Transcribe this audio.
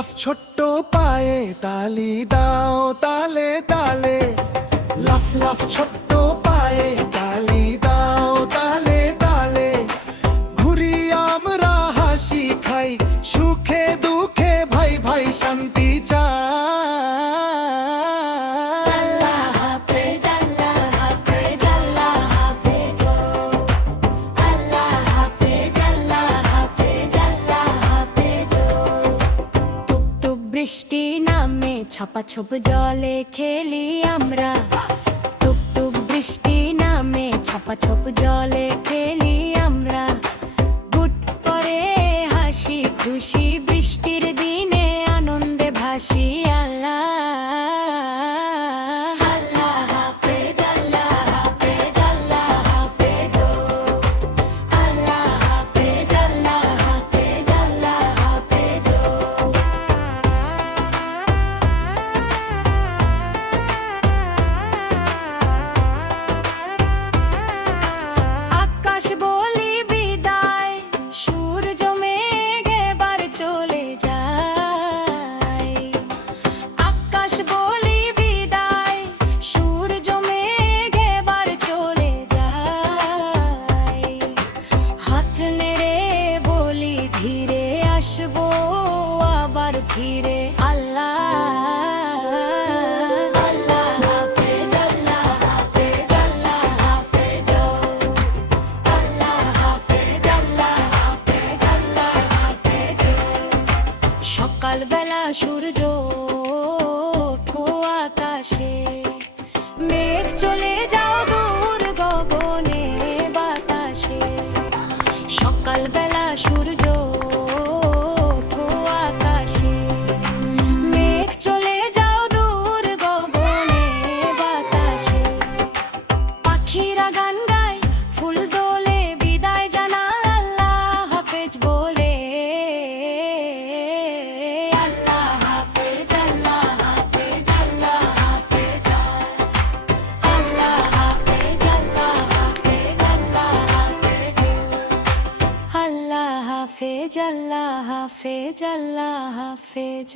লাফ ছোট্ট পায়ে তালি দাও তালে তালে, লাফ লাফ ছোট্ট পায়ে তালি দাও তালে তালে। ঘুরি আমরা হাসি খাই, সুখে দুঃখে ভাই ভাই শান্তি চাই। বৃষ্টি নামে ছাপাছপ জলে খেলি আমরা, টুপ টুপ বৃষ্টি নামে ছাপাছপ জলে খেলি আমরা। গুট করে হাসি খুশি বৃষ্টির দিনে আনন্দে ভাসি। আল্লাহ ফিরে। আল্লাহ আল্লাহ হাফেজ, আল্লাহ হাফেজ, আল্লাহ হাফেজ, আল্লাহ হাফেজ, আল্লাহ হাফেজ, আল্লাহ হাফেজ। সকালবেলা সূর্য ওঠো আকাশে, মেঘ চলে যাও দূর গগনে বাতাসে। সকালবেলা সূর্য হাফেজ, আল্লাহ হাফেজ, আল্লাহ হাফেজ।